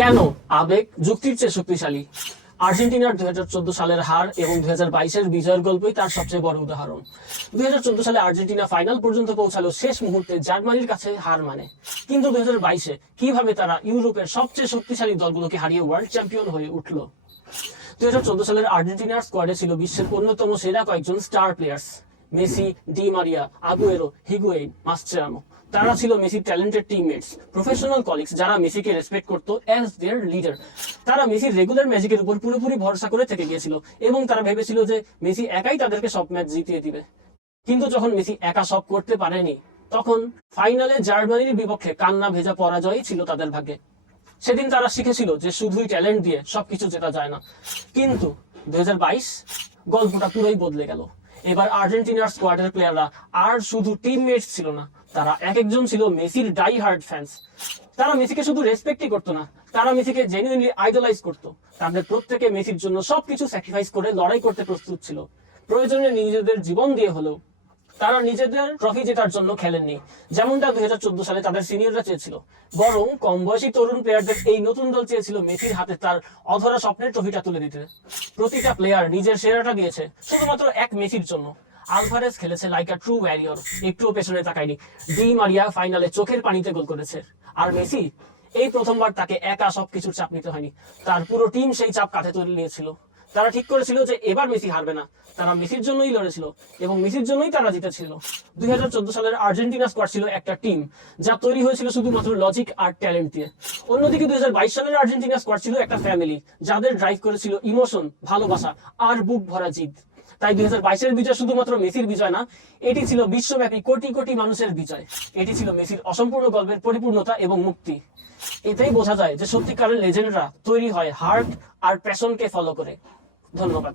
কেন আবেগ যুক্তির চেয়ে শক্তিশালী? আর্জেন্টিনার 2014 সালের হার এবং 2022-এর বিজয়ের গল্পই তার সবচেয়ে বড় উদাহরণ। 2014 সালে আর্জেন্টিনা ফাইনাল পর্যন্ত পৌঁছালো শেষ মুহূর্তে জার্মানির কাছে হার মানে, কিন্তু 2022-এ কিভাবে তারা ইউরোপের সবচেয়ে শক্তিশালী দলগুলোকে হারিয়ে ওয়ার্ল্ড চ্যাম্পিয়ন হয়ে উঠল। 2014 সালের আর্জেন্টিনার স্কোয়াডে ছিল বিশ্বের অন্যতম সেরা কয়েকজন star players: Messi, Di Maria, Aguero, Higuain, Mascherano. তারা ছিল মেসির ট্যালেন্টেড টিমমেটস, প্রফেশনাল কলিগস যারা মেসিকে রেসপেক্ট করতো অ্যাজ দেয়ার লিডার। তারা মেসির রেগুলার ম্যাজিকের উপর পুরোপুরি ভরসা করে থেকে গিয়েছিল এবং তারা ভেবেছিল যে মেসি একাই তাদেরকে সব ম্যাচ জিতিয়ে দিবে। কিন্তু যখন মেসি একা সব করতে পারেনি, তখন ফাইনালে জার্মানির বিপক্ষে কান্না ভেজা পরাজয়ই ছিল তাদের ভাগ্যে। সেদিন তারা শিখেছিল যে শুধুই ট্যালেন্ট দিয়ে সবকিছু জেতা যায় না। কিন্তু 2022 গল্পটা পুরোই বদলে গেল। এবার আর্জেন্টিনার স্কোয়াডের প্লেয়াররা আর শুধু টিমমেটস ছিল না, তারা এক একজন ছিল মেসির ডাই হার্ড ফ্যান্স। তারা মেসিকে শুধু রেসপেক্টই করতো না, তারা মেসিকে জেনুইনলি আইডলাইজ করতো। তাদের প্রত্যেকে মেসির জন্য সবকিছু স্যাক্রিফাইস করে লড়াই করতে প্রস্তুত ছিল, প্রয়োজনে নিজেদের জীবন দিয়ে হলেও। তারা নিজেদের ট্রফি জেতার জন্য খেলেননি, যেমনটা 2014 সালে তাদের সিনিয়ররা চেয়েছিল, বরং কম বয়সী তরুণ প্লেয়ারদের এই নতুন দল চেয়েছিল মেসির হাতে তার অধরা স্বপ্নের ট্রফিটা তুলে দিতে। প্রতিটা প্লেয়ার নিজের সেরাটা দিয়েছে শুধুমাত্র এক মেসির জন্য। আলভারেজ খেলেছে লাইক আ ট্রু ওয়ারিয়র, একটুও পেছনে তাকায়নি। ডি মারিয়া ফাইনালে চোখের পানিতে গোল করেছে। আর মেসি এই প্রথমবার তাকে একা সবকিছুর চাপ নিতে হয়নি, তার পুরো টিম সেই চাপ কাঁধে তুলে নিয়েছিল। তারা ঠিক করেছিল যে এবার মেসি হারবে না, তারা মেসির জন্যই লড়েছিল এবং মেসির জন্যই তারা জিতেছিল। 2014 সালের আর্জেন্টিনা স্কোয়াড ছিল একটা টিম যা তৈরি হয়েছিল শুধুমাত্র লজিক আর ট্যালেন্ট দিয়ে। অন্যদিকে 2022 সালের আর্জেন্টিনা স্কোয়াড ছিল একটা ফ্যামিলি যাদের ড্রাইভ করেছিল ইমোশন, ভালোবাসা আর বুক ভরা জিদ। তাই 2022-এর বিজয় শুধুমাত্র মেসির বিজয় না, এটি ছিল বিশ্বব্যাপী কোটি কোটি মানুষের বিজয়। এটি ছিল মেসির অসম্পূর্ণ গল্পের পরিপূর্ণতা এবং মুক্তি। এতেই বোঝা যায় যে সত্যিকারের লেজেন্ডরা তৈরি হয় হার্ট আর প্যাশনকে ফলো করে। ধন্যবাদ।